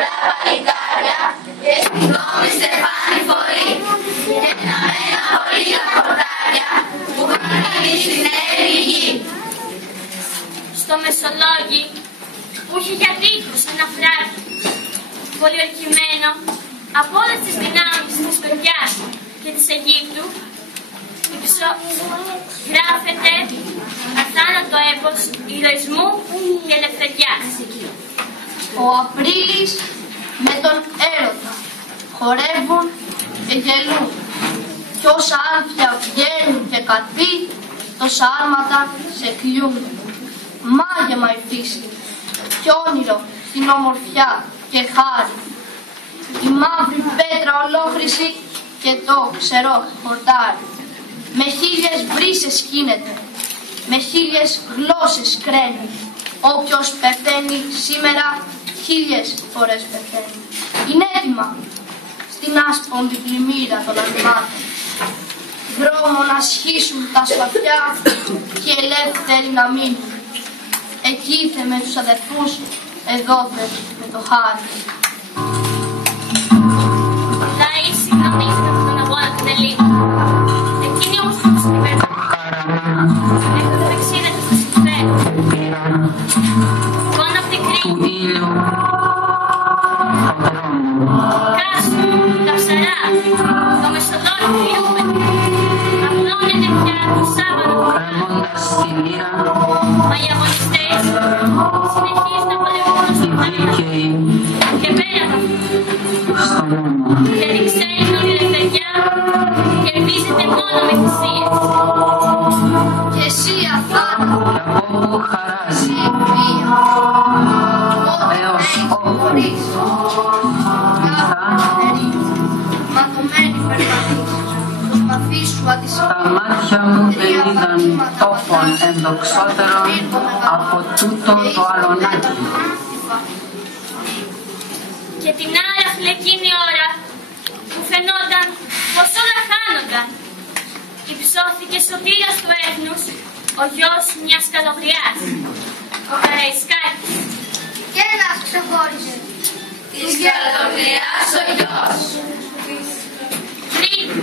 παλικάρια και στην κόμη στεφάνι φορεί και ένα πολύ τα χορτάρια που κάνει στην νέα γη. Στο Μεσολόγγι που είχε για τείχος ένα φράχτη πολιορκημένο από όλες τις δυνάμεις της Παιδιάς και της Αιγύπτου, γράφεται αθάνατο έπος ηρωισμού και ελευθεριάς. Ο Απρίλης με τον έρωτα χορεύουν και γελούν κι όσα άδεια βγαίνουν και κατπεί τόσα άρματα σε κλειούν. Μάγεμα η φύση κι όνειρο στην ομορφιά και χάρη, η μαύρη πέτρα ολόχρηση και το ξερό χορτάρι. Με χίλιες βρύσες σκύνεται, με χίλιες γλώσσες κραίνει. Όποιος πεθαίνει σήμερα, χίλιες φορές πεθαίνει. Είναι έτοιμα στην άσπονδη πλημμύρα των αρμάτων. Δρόμο να σχίσουν τα σπαθιά και ελεύθεροι να μείνουν. Εκεί ήθε με τους αδερφούς, εδώ θε με το χάρι. Λάοι συγχρονίζεται με τον αγώνα του Ελλήνου. Εκείνοι όμως που τους κυβερνούν εκδεξίδεται στο συμφέρον. Πάνω από την κρίνη, κάσου, τα ψαρά, το Μεσολόγγιο κρύβουμε. Απλώνεται πια το Σάββατο μα οι αγωνιστές συνεχίζουν να πολεμούν στο θάνατο και πέρα από αυτό. Γιατί ξέρουν ότι η ελευθεριά κερδίζεται μόνο με θυσίες. Και εσύ αθάνατο, εσύ βία, όταν έχεις κάθε νερή, ματωμένη περπατής, το σπαθί σου Τα μάτια μου δεν είδαν τόπον ενδοξότερον από τούτο το αλωνάκι. Και την άραχλη εκείνη ώρα που φαινόταν πως όλα χάνονταν, υψώθηκε σωτήρας του έθνους ο γιος μιας καλογριάς, ο Καραϊσκάκης. και ένας ξεχώριζε. Της καλογριάς ο γιος. Τρίτη,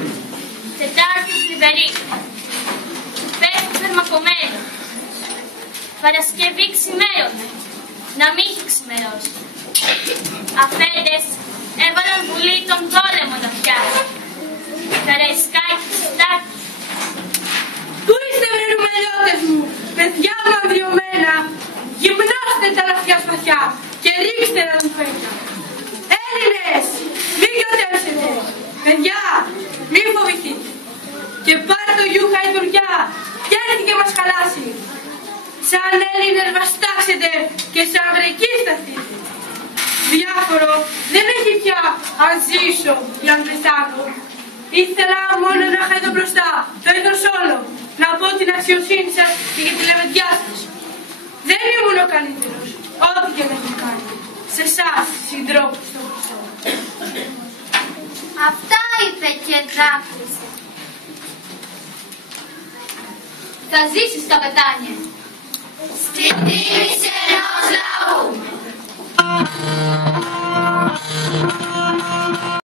Τετάρτη θλιβερή, πέφτει θερμακωμένο. Παρασκευή ξημέρωμε, να μην έχει ξημερώσει. Αφέντες έβαλαν βουλή τον πόλεμο να φτιάξει. Καραϊσκάκης, Τάκη. Πού είστε βρε ρουμελιώτες μου, παιδιά μου αγριωμένα, γυμνώστε τα λαφιά σπαθιά και ρίξτε τα λουφένια. Έλληνες, μην γιοτεύσετε, παιδιά, μην φοβηθείτε. Και πάρε το γιούχα η τουρκιά κι έρθει και μας χαλάσει. Σαν Έλληνες βαστάξετε και σαν Γρεκοί σταθείτε. Διάφορο δεν έχει πια αν ζήσω ή αν πεθάνω. Ήθελα μόνο να είχα εδώ μπροστά το είδος όλο, να πω την αξιοσύνη σας και για τη λεβεντιά σας. Δεν ήμουν ο καλύτερος, ό,τι και να έχω κάνει. Σε εσάς, συντρόφους στο Χριστό. Αυτά είπε και δάκρυσε. Θα ζήσεις, καπετάνιε. Στην τίμηση ενός λαού.